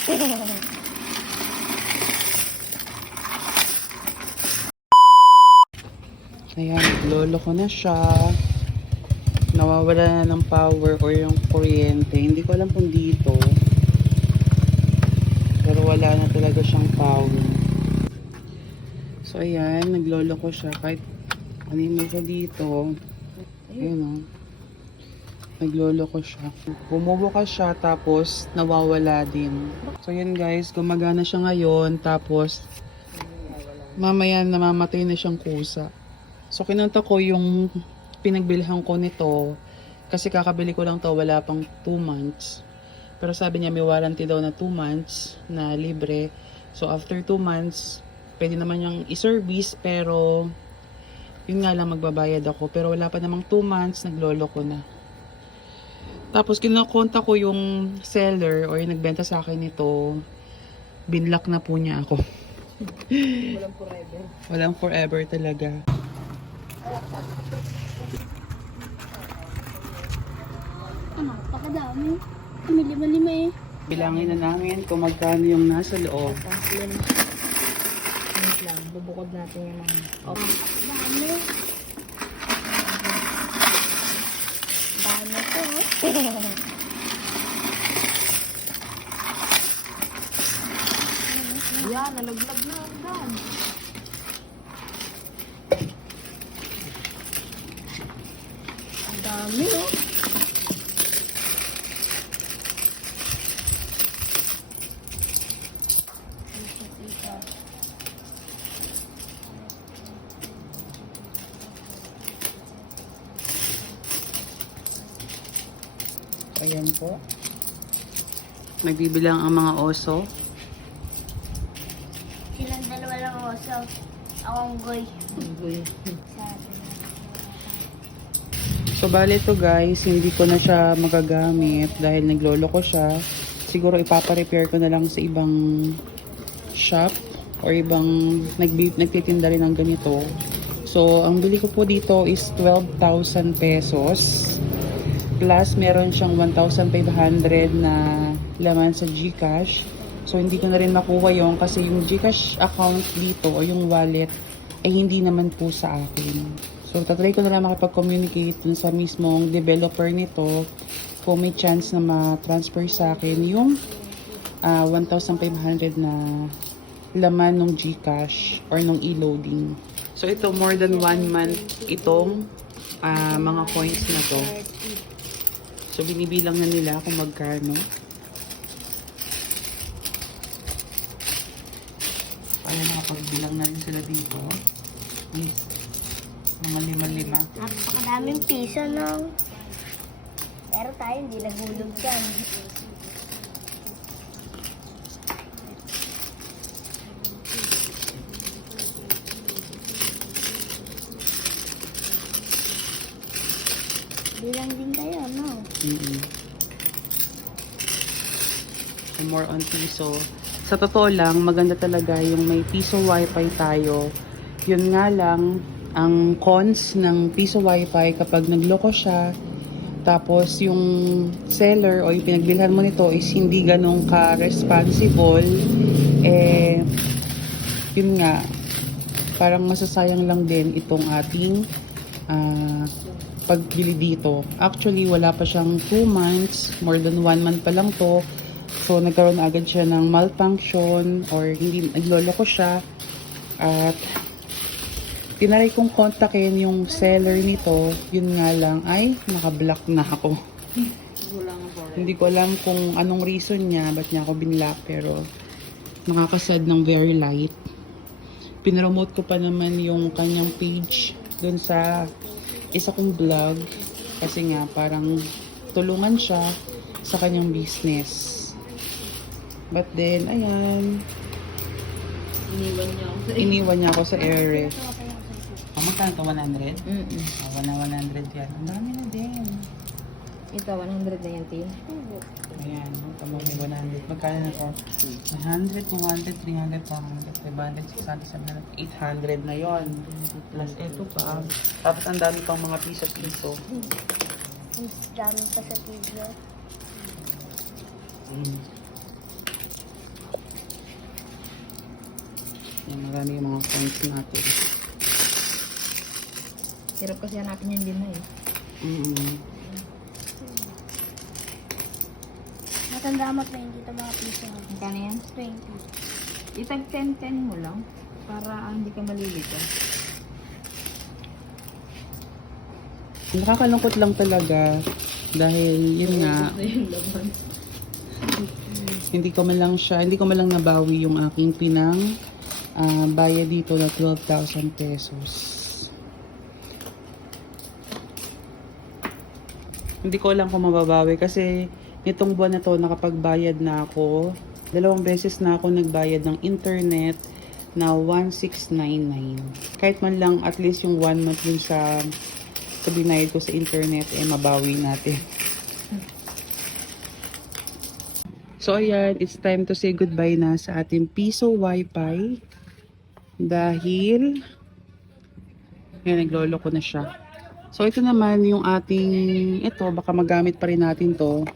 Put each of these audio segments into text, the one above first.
Ayan, lolo ko na siya. Nawawala na ng power or yung kuryente. Hindi ko alam kung dito. Pero wala na talaga siyang power. So ayan, naglolo ko siya. Kahit ano mo siya dito. Ayan o. Naglolo ko siya. Bumubukas siya tapos nawawala din. So yan guys, gumagana siya ngayon tapos mamaya namamatay na siyang kusa. So kinunta ko yung pinagbilhan ko nito kasi kakabili ko lang to wala pang 2 months. Pero sabi niya may warranty daw na 2 months na libre. So after 2 months, pwede naman niyang i-service pero yun nga lang magbabayad ako. Pero wala pa namang 2 months, naglolo ko na. Tapos kinakonta ko yung seller or yung nagbenta sa akin nito. Binlock na po niya ako. Walang forever. Walang forever talaga. Ano, pakadami. Kami lima-lima eh. Bilangin na namin kung magkano yung nasa loob. Wait lang. Bubukod natin yung mga... Oh. Dami. Dami to. Yan, nalaglag na. Hanggang. Ayan po. Nagbibilang ang mga oso. Silang dalawa lang oso. Akong goy. So, bali to guys, hindi ko na siya magagamit dahil naglolo ko siya. Siguro ipapa-repair ko na lang sa ibang shop or ibang nagtitinda rin ng ganito. So, ang bili ko po dito is 12,000 pesos. Plus, meron siyang 1,500 na laman sa GCash. So, hindi ko na rin makuha yon kasi yung GCash account dito o yung wallet ay hindi naman po sa akin. So, tatry ko na lang makipag-communicate dun sa mismong developer nito kung may chance na ma-transfer sa akin yung ah, 1,500 na laman ng GCash or nung e-loading. So, ito more than one month itong ah, mga coins na to. So, binibilang na nila kung magkano. Kaya nakapagbilang na rin sila dito. Yes. Mga lima-lima. Napakadaming piso no. Pero tayo hindi nagulog dyan. Bilang din mm So, more on piso. Sa totoo lang, maganda talaga yung may piso wifi tayo. Yun nga lang, ang cons ng piso wifi kapag nagloko siya, tapos yung seller o yung pinagbilhan mo nito is hindi ganun ka-responsible, eh, yun nga, parang masasayang lang din itong ating ah, pagbili dito. Actually, wala pa siyang 2 months, more than 1 month pa lang to. So, nagkaroon agad siya ng malfunction or hindi, naglolo ko siya. At, tinaray kong kontakin yung seller nito. Yun nga lang, ay, nakablock na ako. Hindi ko alam kung anong reason niya, ba't niya ako binlock, pero nakakasad ng very light. Pinromote ko pa naman yung kanyang page dun sa isa kong vlog kasi nga parang tulungan siya sa kanyang business. But then, ayan, Iniwan niya ako sa iniwan niya ako sa ere. Oh, magkano to? 100? Mm-mm. Oh, wala 100 yan. Ang dami na din. Ito, 100 na yan, Tin. Ayan, tama may 100. Magkano na to? 100, 200, 300, 400, 500, 600, 700, 800 na yon Plus ito pa. Tapos ang dami pang mga piso-piso. Mas dami pa sa video. Mm. Yan, marami yung mga coins natin. Hirap kasi hanapin yung lima eh. Mm -hmm. Matanda mo 20 ito mga piso. Magkano yan? 20. Itag 10-10 mo lang. Para ah, hindi ka malilito. Nakakalungkot lang talaga dahil yun nga, hindi ko man lang siya, hindi ko man lang nabawi yung aking pinang ah, bayad dito na 12,000 pesos. Hindi ko lang kung mababawi kasi nitong buwan na to nakapagbayad na ako. Dalawang beses na ako nagbayad ng internet na 1699. Kahit man lang at least yung one month dun sa sa binayad ko sa internet eh mabawi natin. So ayan, it's time to say goodbye na sa ating piso wifi dahil ayan, naglolo ko na siya. So ito naman yung ating, ito baka magamit pa rin natin to.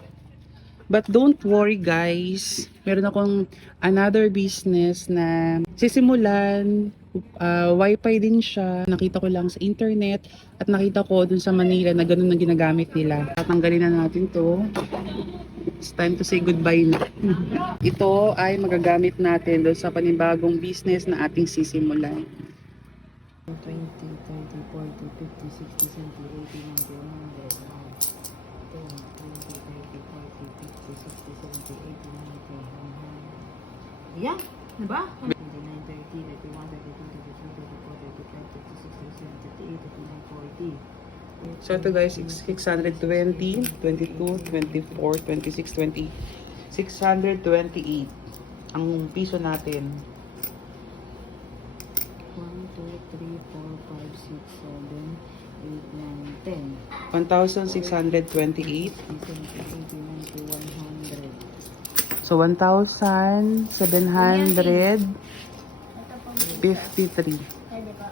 But don't worry guys, meron akong another business na sisimulan, uh, wifi din siya. Nakita ko lang sa internet at nakita ko dun sa Manila na ganun ang ginagamit nila. Tatanggalin na natin to. It's time to say goodbye na. Ito ay magagamit natin doon sa panibagong business na ating sisimulan. 20, 30, 40, 50, 60, 70, 80, 90, 100, 10, 20, 30, 40, 50, 60, 70, 80, 90, 100. Yeah, diba? 29, 30, 31, 32, 33, 34, 35, 36, 37, 38, 39, 40. So ito guys, 620, 22, 24, 26, 20, 628 ang piso natin. 1, 2, 3, 4, 5, 6, 7, 8, 9, 10. 1,628. 70, 80, 90, 100. So 1,753. Ito po. Pwede pa.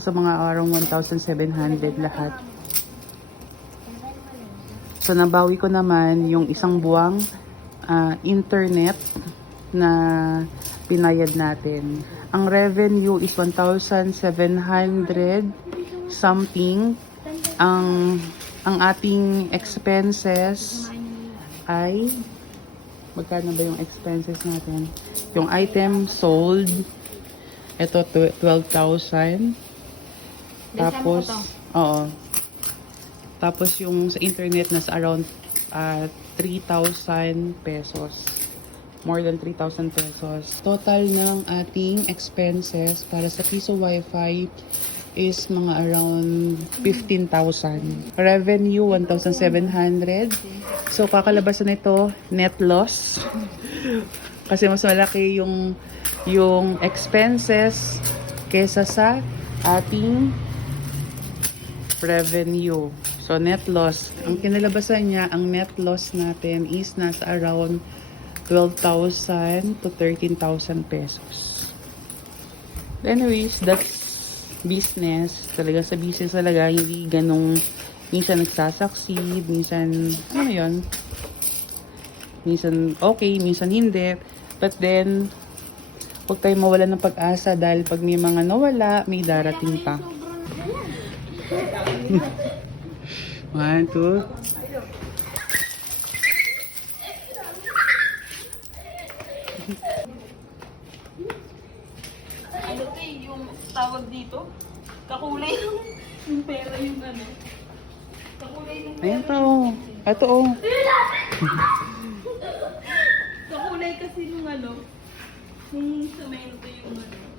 So mga araw 1,700 lahat. So nabawi ko naman yung isang buwang ah, internet na pinayad natin. Ang revenue is 1,700 something. Ang ang ating expenses ay magkano ba yung expenses natin? Yung item sold ito tw- 12,000. Tapos oo. Tapos yung sa internet nasa around ah, 3,000 pesos. More than 3,000 pesos. Total ng ating expenses para sa piso wifi is mga around 15,000. Revenue 1,700. So kakalabasan nito net loss. Kasi mas malaki yung yung expenses kesa sa ating revenue. So net loss, ang kinalabasan niya, ang net loss natin is nasa around 12,000 to 13,000 pesos. Anyways, that's business. Talaga sa business talaga, hindi ganong minsan nagsasucceed, minsan, ano yun, minsan okay, minsan hindi. But then, huwag tayong mawalan ng pag-asa dahil pag may mga nawala, may darating pa. One, two. Ano to eh, yung tawag dito? Kakulay ng, yung pera yung ano. Kakulay ng Ayan pa oh. Ito oh. Kakulay kasi nung ano, nung semento yung ano.